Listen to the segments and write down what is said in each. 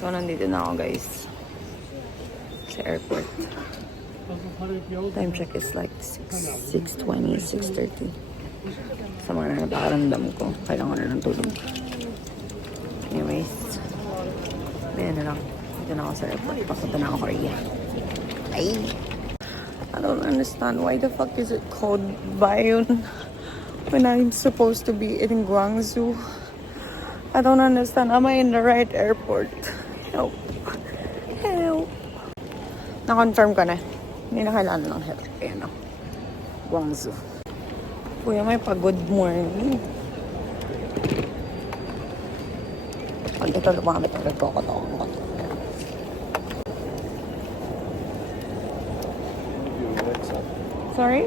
So, nandito na ako, guys. Sa airport. Time check is like 6:20, 6:30. Sa mga napakaramdam ko, kailangan na ng tulog. Anyways, ayan na lang. Dito na ako sa airport. Papunta na ako Korea. Ay! I don't understand why the fuck is it called Bayun when I'm supposed to be in Gwangju. I don't understand. Am I in the right airport? Help. Help. Na-confirm ko na. Hindi na kailangan ng help. Ayan o. Gwangju. Kuya, may pa-good morning. Pag ito lumamit, nagkakataon ko. Sorry?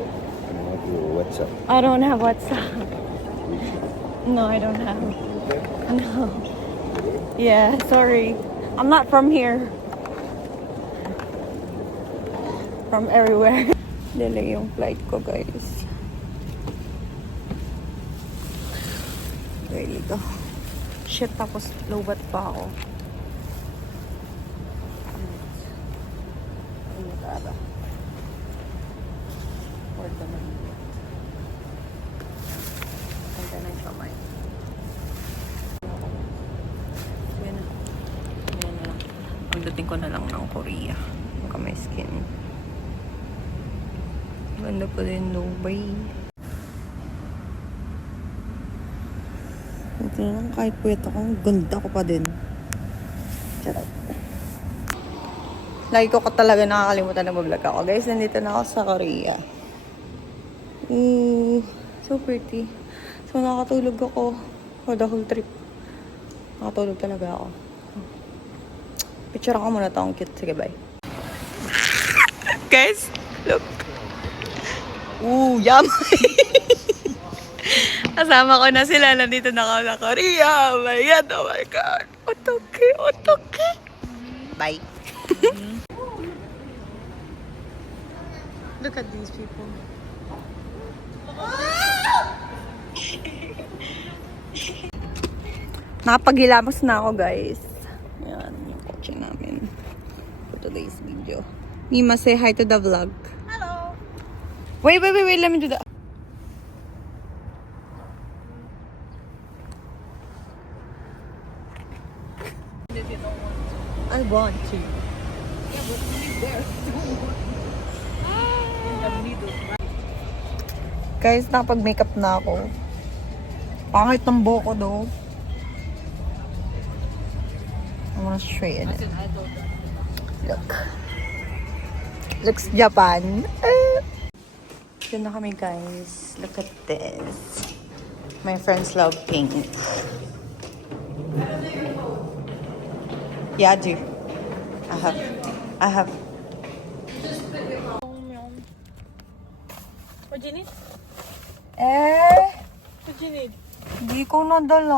WhatsApp. I don't have WhatsApp. No, I don't have. No. Yeah, sorry. I'm not from here. From everywhere. Delay yung flight ko, guys. Really go. Shit, tapos lobat pa ako. Ay, tara. Order na. Order na yung kamay. Yan na. Yan na lang. Pagdating ko na lang ng Korea. Kamay skin. Ganda pa din, Dubai. Hindi lang, kahit puyat ako, ganda ko pa din. Charot. Lagi ko talaga nakakalimutan na mag-vlog ako. Guys, nandito na ako sa Korea. Ooh, so pretty. So, nakatulog ako for the whole trip. Nakatulog talaga ako. Picture ako muna ito. Ang cute. Sige, bye. Guys, look. Ooh, yum! Kasama ko na sila. Nandito na ako sa Korea. Oh my God, oh my God. Otoke, otoke. Bye. Look at these people. Nakapaghilamos na ako, guys. Yan, yung kotse namin. For today's video. Mima, say hi to the vlog. Hello. Wait. Let me do that. I want to. Yeah, but we live there. In the middle. Guys, nakapag-makeup na ako. Pangit ng buhok ko, though. I wanna straighten it. Look. Looks Japan. Yun na kami, guys. Look at this. My friends love pink. Yeah, I do. I have. What do you need? What do you need? Hindi ko nadala.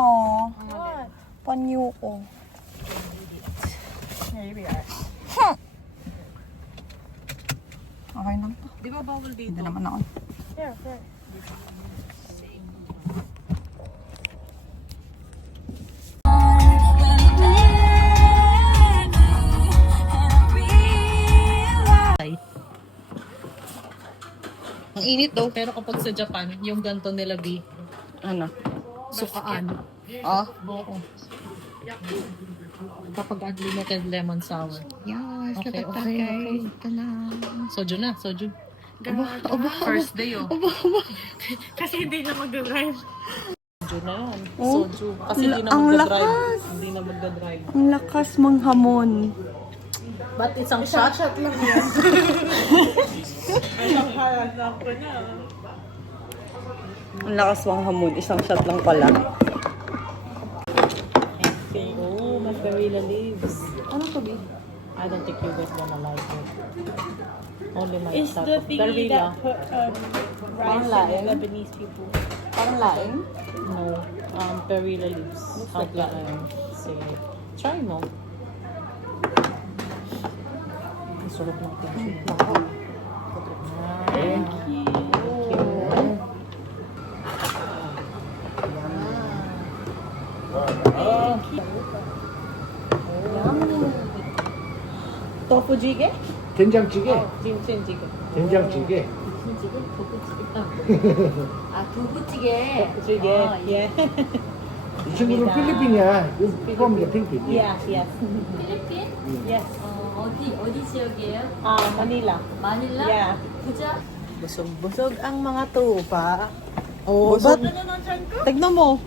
What? Panyo ko. Here we are. Okay lang to. Di ba bawal dito? Hindi naman ako. Here. Ang init daw. Pero kapag sa Japan, yung ganto nila B, Ano? sukaan. Oh? Oo. Kapag unlimited lemon sour. Yes, Okay. Ito na. Soju na, soju. Aba. First day Kasi hindi na mag-drive. Soju na yan. Oh. Soju. Kasi hindi na Ang mag-drive. lakas. Hindi na mag-drive. Ang lakas manghamon. But isang shot lang yan. Isang harap ko na. Ang lakas manghamon. Isang shot lang pala. Okay. Oh, Margarita leaves. Ano to, B? I don't think you guys gonna like it. Only my It's type the of thingy Garvila. that put rice laing? in Lebanese people. Parang laing? No, perilla leaves. like Say, try mo. Ang sarap ng kimchi. Thank you. Yummy! Tofu jjigae? 된장찌개. Jjigae. 된장찌개. 아, 두부찌개. Jjigae. 아, Yeah. 이 친구는 필리핀이야. 포함이야 필리핀. Yes, yes. 필리핀? Yes. 어디 지역이에요? Manila. 마닐라? Yeah. 부자? Busog-busog ang mga tupa. Oh, busog. Tignan mo.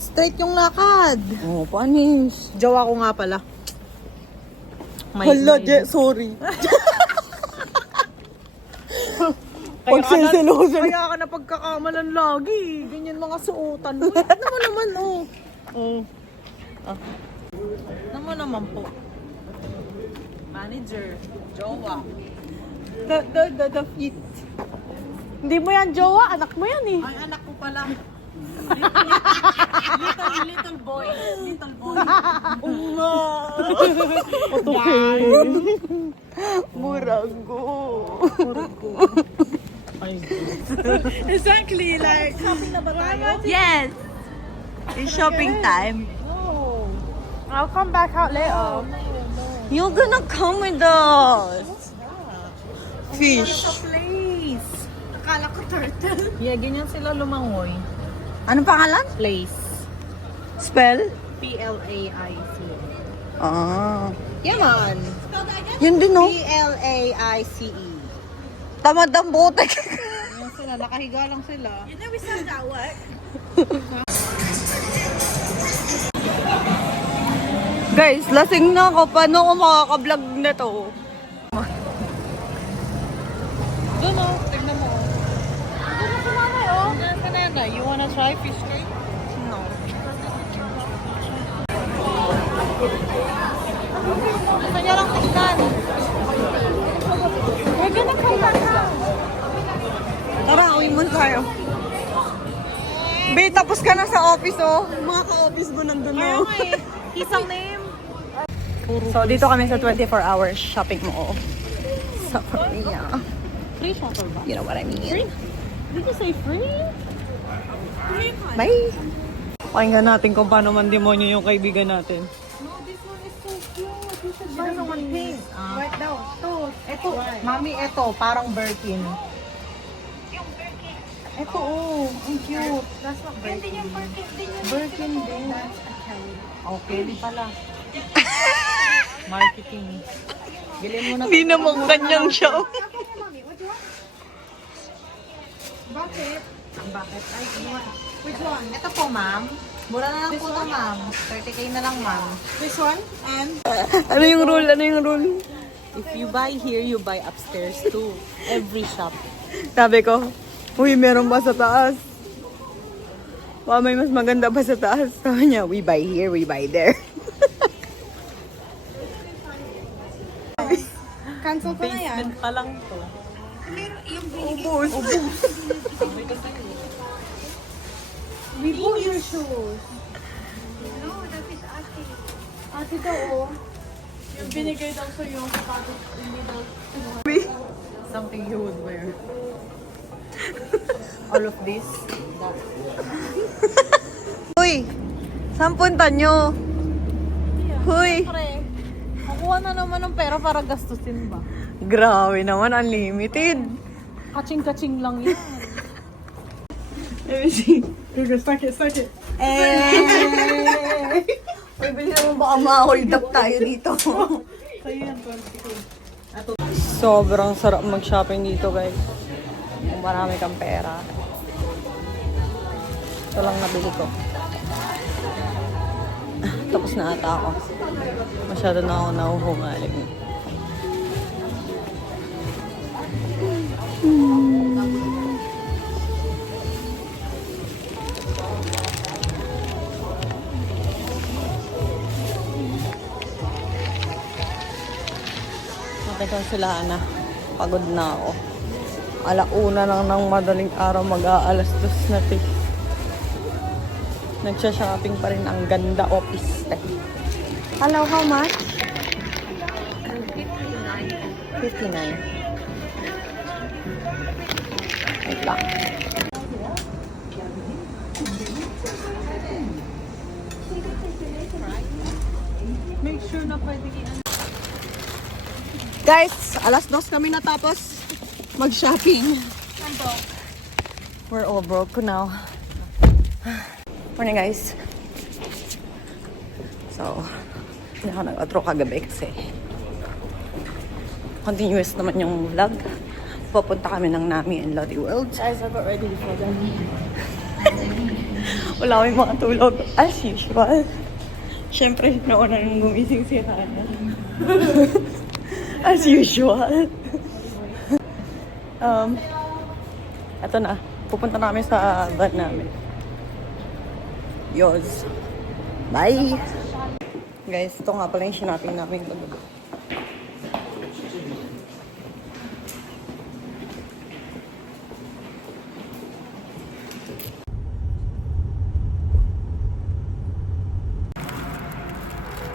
Straight yung lakad. Oh, panis. Jowa ko nga pala. Sorry. Pagsiselosan. Kaya ka na pagkakamalan lagi. Ganyan mga suotan mo. Ano naman, oh. Oh. Ano naman po. Manager. Jowa. The feet. Hindi mo yan jowa. Anak mo yan eh. Ay, anak ko pala. Little boy. Little boy. Murago. Exactly, like, shopping na ba tayo? Yes. It's shopping time. No. I'll come back out later. You're gonna come with us. Fish. Place. Akala ko turtle. Yeah, ganyan sila lumangoy. Anong pangalan? Place. Spell? P-L-A-I-C. Ah. Yaman. Yun din, no? P-L-A-I-C-E. Tamad ang butek. Yan sila, nakahiga lang sila. You know we said that what? Guys, lasing na ako. Paano ako makaka-vlog na to? Doon o, tignan mo. Doon na si nanay o. Doon na si nanay. You wanna try fish cake? No. Gusto niya lang tignan. We're gonna come back now. Tara, uwi mo tayo. Be, tapos ka na sa office, oh. Mga ka-office mo nandun, oh. Isang name. So, dito kami sa 24-hour shopping mall. Sa Korea. Free shopper ba? You know what I mean? Did you say free? Bye! Pakinggan natin kung paano man demonyo yung kaibigan natin. No, this one is so cute. You should buy one pink. Right daw. Ito, mami, ito, parang Birkin. Ito, oh, ang cute. That's not Birkin. Birkin din. Okay, di pala. Marketing. Bilhin mo na. Hindi naman kanyang show. Bakit? Bakit? Ay, which one? Ito po, ma'am. Mura na lang po ito, ma'am. 30k na lang, ma'am. This one? And? Ano yung rule? Ano yung rule? If you buy here, you buy upstairs too. Every shop. Sabi ko, uy, meron ba sa taas? Baka may mas maganda pa sa taas. Sabi niya, we buy here, we buy there. Cancel ko na yan. Basement pa lang to. Ubus. We bought your shoes. No, that is ate. Ate daw, oh. Yung binigay daw sa'yo yung sapatos, hindi daw. Something you would wear. All of this. Uy, saan punta nyo? Huy, Pre, makuha na naman ng pera para gastusin ba? grabe naman, unlimited. Kaching-kaching lang yan. Let me see. Start it. Uy, bilis naman baka ma-hold up tayo dito. Sa'yo yan, 20. Sobrang sarap mag-shopping dito, guys. Kung marami kang pera. Ito lang nabili ko. Tapos na ata ako. Masyado na ako nahuhumaling. Mateka sila na. Pagod na ako. Alauna lang ng madaling araw, mag-aalas 2 na tig. Nagsha-shopping pa rin ang ganda office. Hello, how much? 59. 59. Wait lang. Make sure na pwede Guys, alas 2 kami natapos mag-shopping. We're all broke now. Morning guys. So, hindi ako nag-outro kagabi kasi continuous naman yung vlog. Pupunta kami ng Nami and Lottie World. Guys, I got ready for them. Wala kaming mga tulog as usual. Siyempre, nauna nang gumising si Hana. As usual. Ito na. Pupunta na kami sa van namin. Yoz. Bye! Guys, ito nga pala yung sinapping namin kagabi.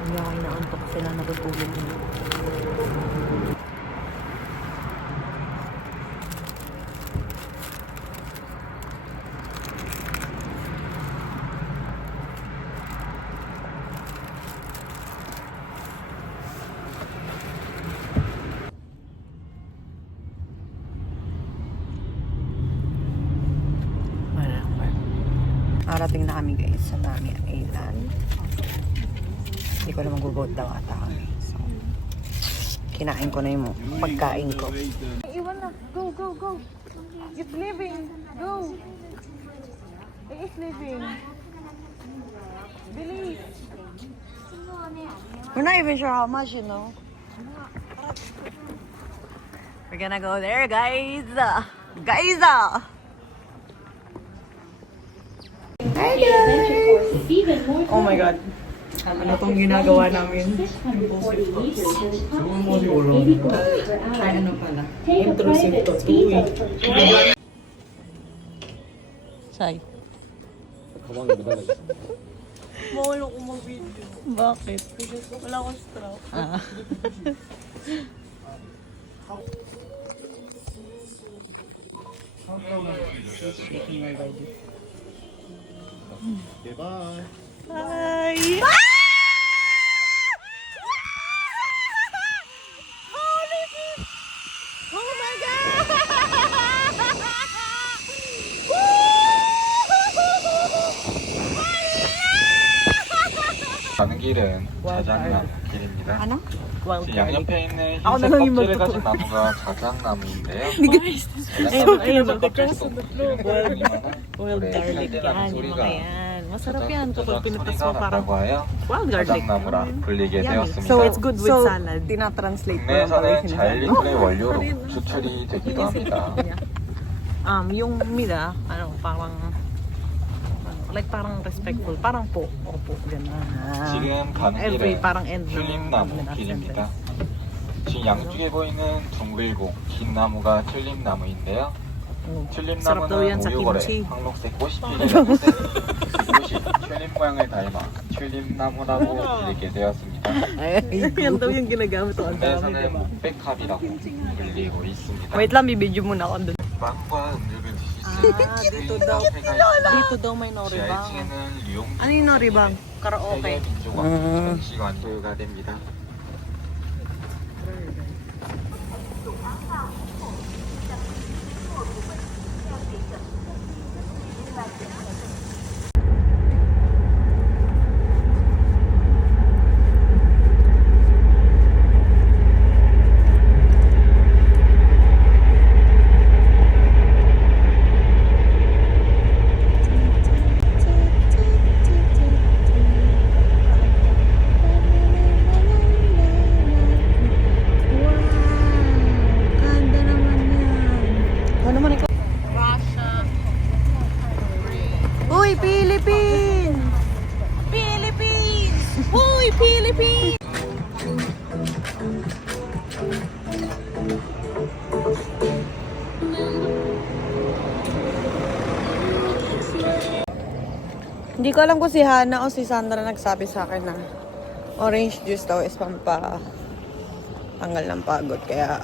Hindi ako inaantok sila natutulog na. Arating na kami guys sa Nami Island. Hindi ko na mag-vote daw ata kami. So, kinain ko na yung pagkain ko. Iwan na. Go, go, go. It's leaving. Go. It is leaving. Bilis. We're not even sure how much, you know. We're gonna go there, guys. Guys! Hi, guys! Oh my God. Ano tong ginagawa namin? Ay, ano pala? Intrusive to. Uy. Say. Bawal ako mag-video. Bakit? Wala akong strap. Ah. Shaking my body. Okay, bye. Hi! Holy shit! Oh my God! 가는 길은 자작나무 길입니다. Ano? 지금 양옆에 있는 아, 흰색 나 여기 껍질을 막 가진 나무가 자작나무인데요. Ayun, 껍질 속 Wild garlic yan, yung mga yan. Masarap yan kapag pinitas mo 소리가 parang 났다고 하여 wild garlic. 자작나무라 불리게 되었습니다. So it's good with salad. Tinatranslate ko lang pala yung 국내에서는 자일리톨의 원료로 추출이 되기도 합니다. yung mida, ano, parang like parang respectful, parang po, opo, gano'n. 지금 가는 Every 길은 parang end ng 튤립나무 길입니다. 지금 양쪽에 보이는 둥글고 긴 나무가 튤립나무인데요. sarap daw yan 튤립나무는 sa 우유골에 kimchi. 황록색 꽃이 피는데 그것이 튤립 모양을 닮아 튤립나무라고 불리게 되었습니다. Yan daw yung ginagamit ko. Ang dami, 국내에서는 diba? 목백합이라고 불리고 있습니다. Wait lang, bibidyo muna ako doon. 빵과 음료를 드실 수 Ah, 있는 dito daw. Dito daw may 지하 noribang. 1층에는 유용 Ano yung noribang? Karaoke. 세계 민족원 전시관 소유가 됩니다. Ano naman ikaw? Russia. Uy, Philippines! Philippines! Uy, Philippines! Hindi ko alam kung si Hana o si Sandra nagsabi sa akin na orange juice daw is pampa tanggal ng pagod. Kaya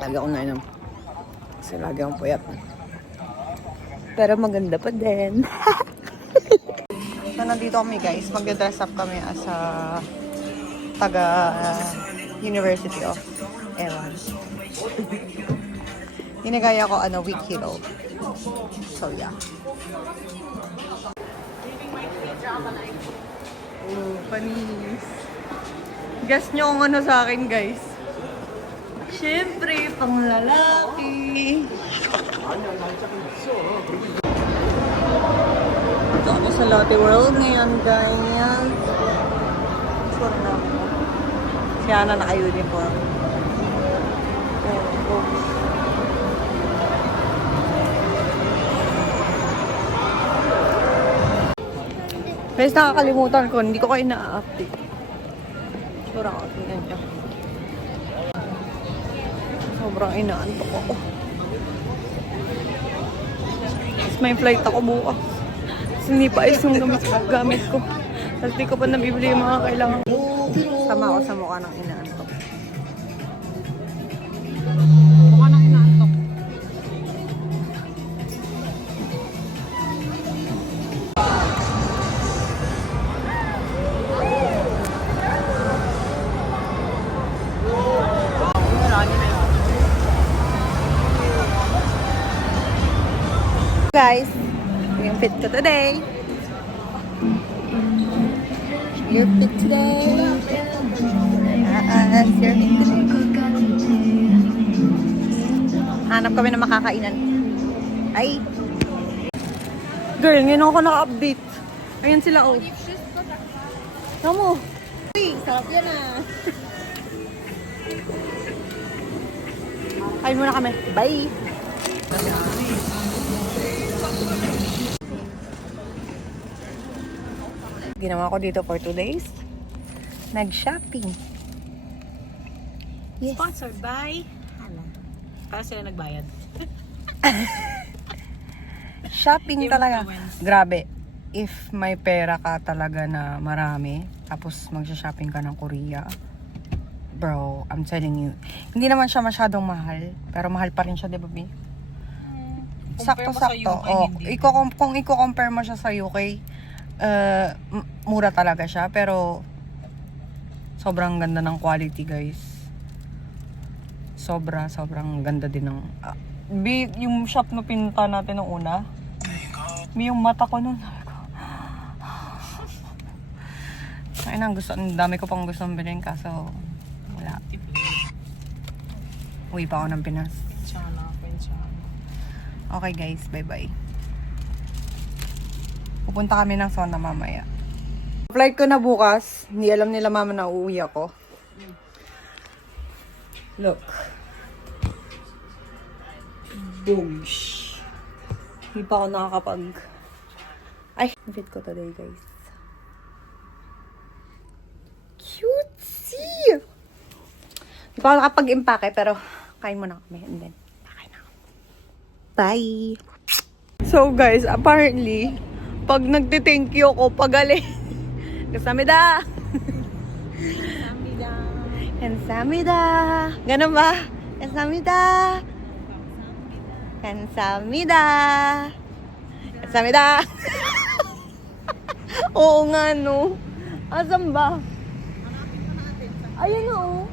lagi akong nainom. Kasi lagi akong puyat. Pero maganda pa din. nandito kami guys, magde-dress up kami as a taga University of Ewan. Inigaya ko week hero. So yeah. Oh, panis. Guess nyo kung ano sa akin guys. Siyempre, pang lalaki. Ito ako sa Lotte World ngayon, guys. Sorry na ako. Si Ana naka-uniform. Oh. Guys, nakakalimutan ko. Hindi ko kayo na-update. Sobrang tingnan niya. Sobrang inaantok ako. Tapos may flight ako bukas. Tapos hindi pa ayos yung gamit ko. Tapos di ko pa nabibili yung mga kailangan. Sama ako sa mukha ng inaantok. Mukha ng inaantok. Guys, yung fit ko today. Your fit today. Your fit today. Hanap kami ng makakainan. Ay. Girl, ngayon ako naka-update. Ayan sila, oh. Tamo. Uy, sarap yan ah. Kain muna kami. Bye. Ginawa ko dito for 2 days. Nag-shopping. Yes. Sponsored by... Para sila nagbayad. Shopping talaga. Grabe. If may pera ka talaga na marami, tapos magsha-shopping ka ng Korea, bro, I'm telling you, hindi naman siya masyadong mahal, pero mahal pa rin siya, di ba, B? Sakto-sakto. Oh, kung i-compare mo siya sa UK, mura talaga siya, pero sobrang ganda ng quality, guys. Sobrang ganda din ng yung shop na pinunta natin nung una. Yung mata ko nun. Ay nang ang dami ko pang gustong bilhin kaso wala. Uwi pa ako ng Pinas. Okay guys, bye-bye. Pupunta kami ng sauna mamaya. Flight ko na bukas. Hindi alam nila mama na uuwi ako. Look. Boom. Hindi pa ako nakakapag... Ay, fit ko today guys. Cutesy! Hindi pa ako nakapag-impake pero kain muna kami and then kain na ako. Bye! So guys, apparently, pag nagti-thank you ako, pagaling. Kasamida! Kansamida! Ganun ba? Kansamida! Kansamida! Kansamida! Oo nga, no? Asan ba? Ayun na, oh.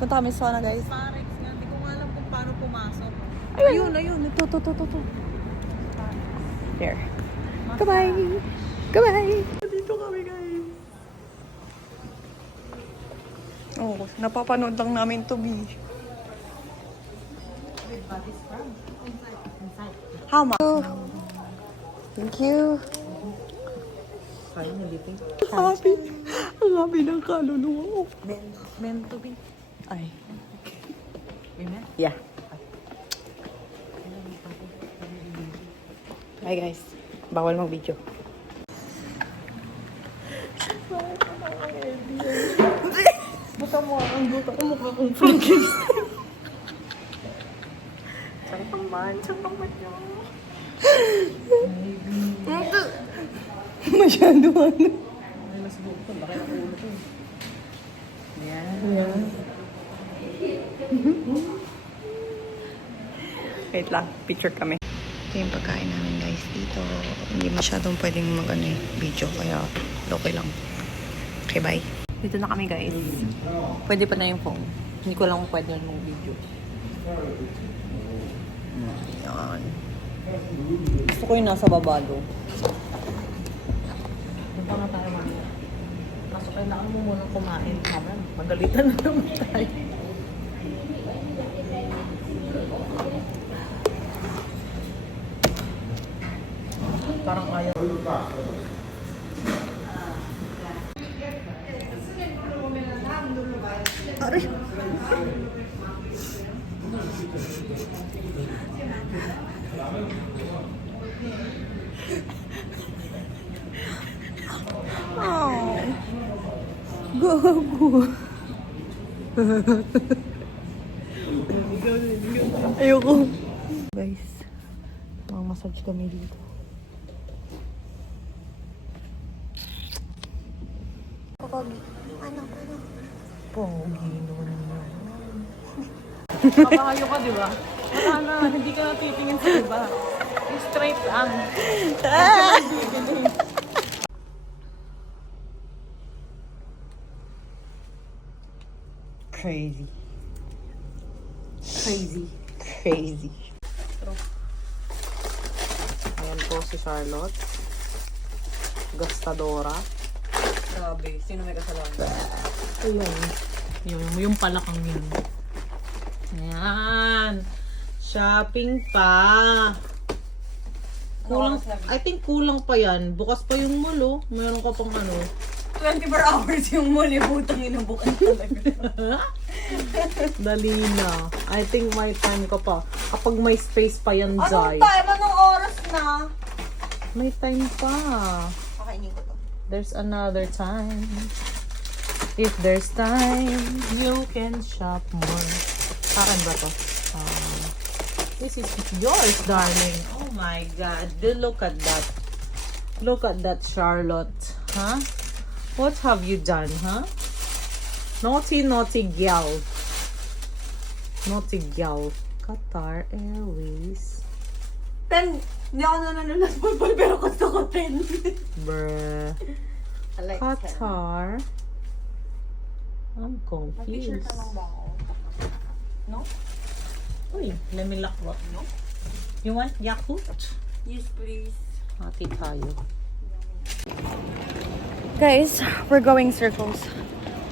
Punta kami sa sauna, guys. Parex nga, hindi ko nga alam kung paano pumasok. Ayun. Ito. There. Goodbye! Goodbye! Dito kami, guys. Oh, napapanood lang namin to be. How much? Thank you. Happy. Ang happy ng kaluluwa ko. Meant to be. Ay. Amen? Yeah. Bye guys. Bawal mag-video. Buta mo ang buta ko mukha kong Frankenstein. Saan pang nyo? Masyado ano. Yan. Wait lang, picture kami. Ito yung pagkain namin guys dito. Hindi masyadong pwedeng video, kaya okay lang. Okay, bye. Dito na kami, guys. Pwede pa na yung phone. Hindi ko lang kung pwede yung video. Yan. Gusto ko yung nasa baba do. Punta na tayo mamaya. Pasok kayo na mo munang kumain. Magalitan na naman tayo. Parang ayaw. Aray. Oh. Gago. Ayoko. Guys, massage kami dito. Pogi naman. Kabahayo ka, di ba? Wala na, hindi ka natitingin sa iba. Straight lang. Crazy. Crazy. Ayan po si Charlotte. Gastadora. Grabe, sino may kasalanan? Ayun. Yung palakang yun. Ayan. Shopping pa. Kulang, I think kulang pa yan. Bukas pa yung mall, oh. Meron ka pang 24 hours yung muli, putang inubukan talaga. Dali na. I think may time ka pa. Kapag may space pa yan, Zai. Anong oras na? May time pa. Kakainin ko to. There's another time. If there's time, you can shop more. Akin ba to? This is yours, darling. Oh my God. Look at that. Look at that, Charlotte. Huh? What have you done, huh? Naughty, naughty gal. Naughty gal. Qatar Airways. 10. Hindi ako nanonood ng football pero gusto ko 10. Bruh. I like Qatar. I'm confused. ba ako? No? Uy, let me lock what, no? You want Yakult? Yes, please. Hati tayo. Guys, we're going circles.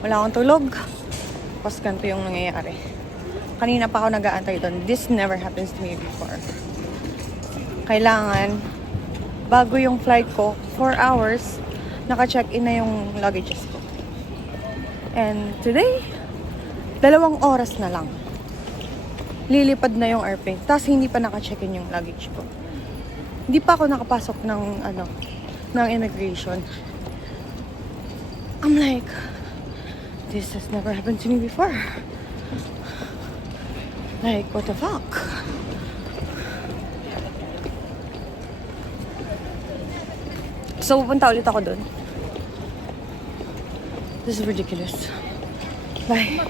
Wala akong tulog. Tapos ganito yung nangyayari. Kanina pa ako nag-aantay doon. This never happens to me before. Kailangan, bago yung flight ko, 4 hours, naka-check-in na yung luggages ko. And today, 2 oras na lang. Lilipad na yung airplane. Tapos hindi pa naka-check-in yung luggage ko. Hindi pa ako nakapasok ng, ng immigration. I'm like, this has never happened to me before. Like, what the fuck? So, pupunta ulit ako dun. This is ridiculous. Bye.